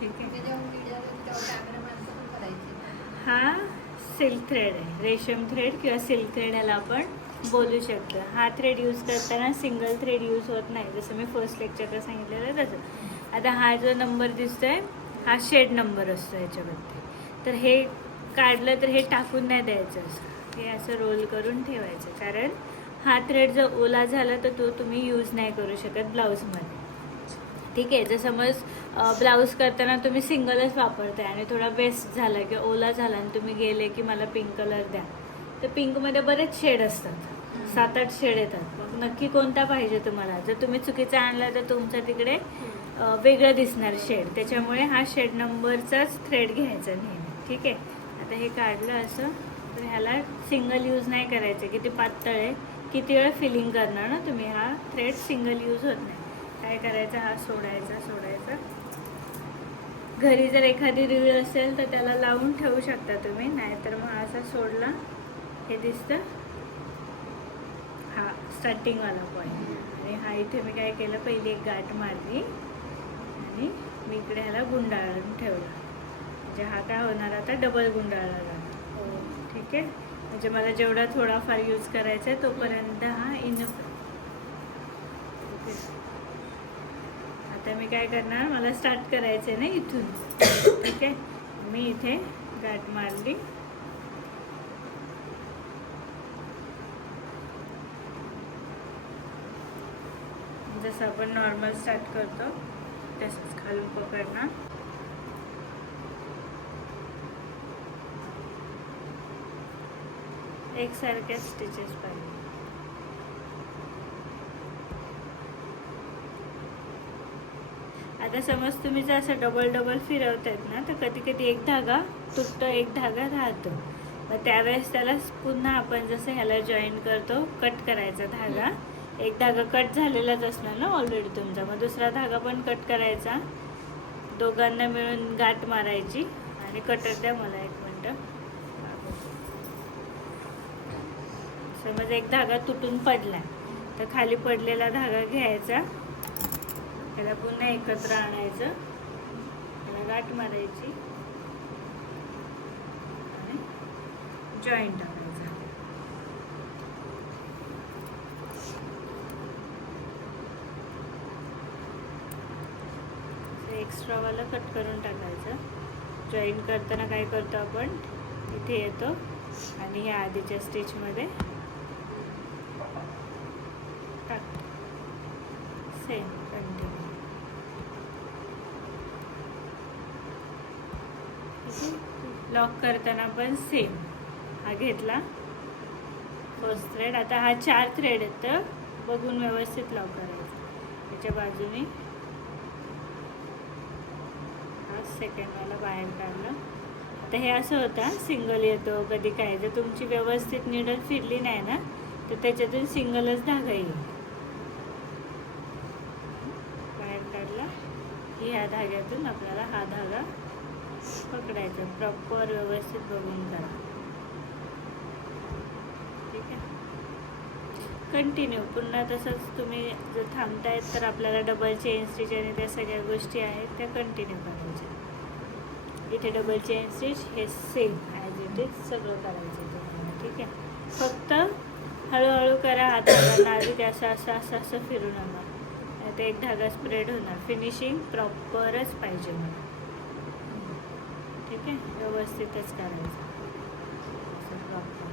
ठीक आहे. हा सिल्क थ्रेड आहे, रेशम थ्रेड किंवा सिल्क थ्रेड ह्याला आपण बोलू शकतो. हा थ्रेड यूज करताना सिंगल थ्रेड यूज होत नाही, जसं मी फर्स्ट लेक्चरला सांगितलेलं तसं. आता हा जो नंबर दिसतोय हा शेड नंबर असतो याच्यामध्ये. तर हे काढलं तर हे टाकून नाही द्यायचं, असं हे असं रोल करून ठेवायचं. कारण हा थ्रेड जर ओला झाला तर तो तुम्ही यूज नाही करू शकत ब्लाऊजमध्ये. ठीक आहे. जर समज ब्लाऊज करताना तुम्ही सिंगलच वापरताय आणि थोडा वेस्ट झाला किंवा ओला झाला आणि तुम्ही गेले की मला पिंक कलर द्या, तर पिंकमध्ये बरेच शेड असतात, 7-8 शेड येतात. मग नक्की कोणता पाहिजे तुम्हाला? जर तुम्ही चुकीचा आणला तर तुमच्या तिकडे वेगळं दिसणार शेड. त्याच्यामुळे हा शेड नंबरचाच थ्रेड घ्यायचा नेहमी. ठीक आहे. आता हे काढलं असं, तर ह्याला सिंगल यूज नाही करायचं. किती पातळ आहे, किती वेळ फिलिंग करणार ना तुम्ही. हा थ्रेड सिंगल यूज होत नाही. काय करायचं, हा सोडायचा. घरी जर एखादी रीळ असेल तर त्याला लावून ठेवू शकता तुम्ही, नाहीतर मग असा सोडला, हे दिसतं हा स्टार्टिंगवाला पॉईंट. आणि हा इथे मी काय केलं, पहिली एक गाठ मारली आणि मी इकडे ह्याला गुंडाळून ठेवला. म्हणजे हा काय होणार, आता डबल गुंडाळला जातो. ठीक आहे. म्हणजे मला जेवढा थोडाफार यूज करायचा आहे तोपर्यंत हा इनफ. आता मी काय करणार, मला स्टार्ट करायचं आहे ना इथून. ठीक आहे. मी इथे गाठ मारली, जसं आपण नॉर्मल स्टार्ट करतो तसंच खालून पकडणार. एकसारख्या स्टिचेस पाहिजे. आता समज तुम्ही जर असं डबल फिरवतायत ना, तर कधी कधी एक धागा तुटतो, एक धागा राहतो. मग त्यावेळेस त्याला पुन्हा आपण जसं ह्याला जॉईन करतो, कट करायचा धागा. एक धागा कट झालेलाच असणार ना ऑलरेडी तुमचा, मग दुसरा धागा पण कट करायचा. दोघांना मिळून गाठ मारायची. आणि कटर द्या मला 1 मिनटं. समज एक धागा तुटून पडला, तर खाली पडलेला धागा घ्यायचा, त्याला पुन्हा एकत्र आणायचं, त्याला गाठ मारायची आणि जॉईंट टाकायचा. एक्स्ट्रावाला कट करून टाकायचं. जॉईन करताना काय करतो आपण, इथे येतो आणि ह्या आधीच्या स्टिचमध्ये टाकतो. Same continue. लॉक करताना पण सेम, हा घेतला फर्स्ट थ्रेड. आता हा 4 थ्रेड आहेत, तर बघून व्यवस्थित लॉक करायचा. त्याच्या बाजूने हा सेकंडवाला बाहेर काढलं. आता हे असं होतं, सिंगल येतो कधी काय. जर तुमची व्यवस्थित निडल फिरली नाही ना, तर त्याच्यातून सिंगलच धागा येईल. बाहेर काढला की ह्या धाग्यातून आपल्याला हा धागा पकडायचा. प्रॉपर व्यवस्थित बघून करा. ठीक आहे. कंटिन्यू पुन्हा तसंच. तुम्ही जर थांबतायत तर आपल्याला डबल चेन स्टिच आणि त्या सगळ्या गोष्टी आहेत त्या कंटिन्यू करायच्या. इथे डबल चेन स्टिच हे सेम ॲज इट इज सगळं करायचं तुम्हाला. ठीक आहे. फक्त हळूहळू करा. हा धागा नाजूक असं फिरून आणा, नाही तर एक धागा स्प्रेड होणार. फिनिशिंग प्रॉपरच पाहिजे मला. ठीक आहे. व्यवस्थितच करायचं असं प्रॉपर.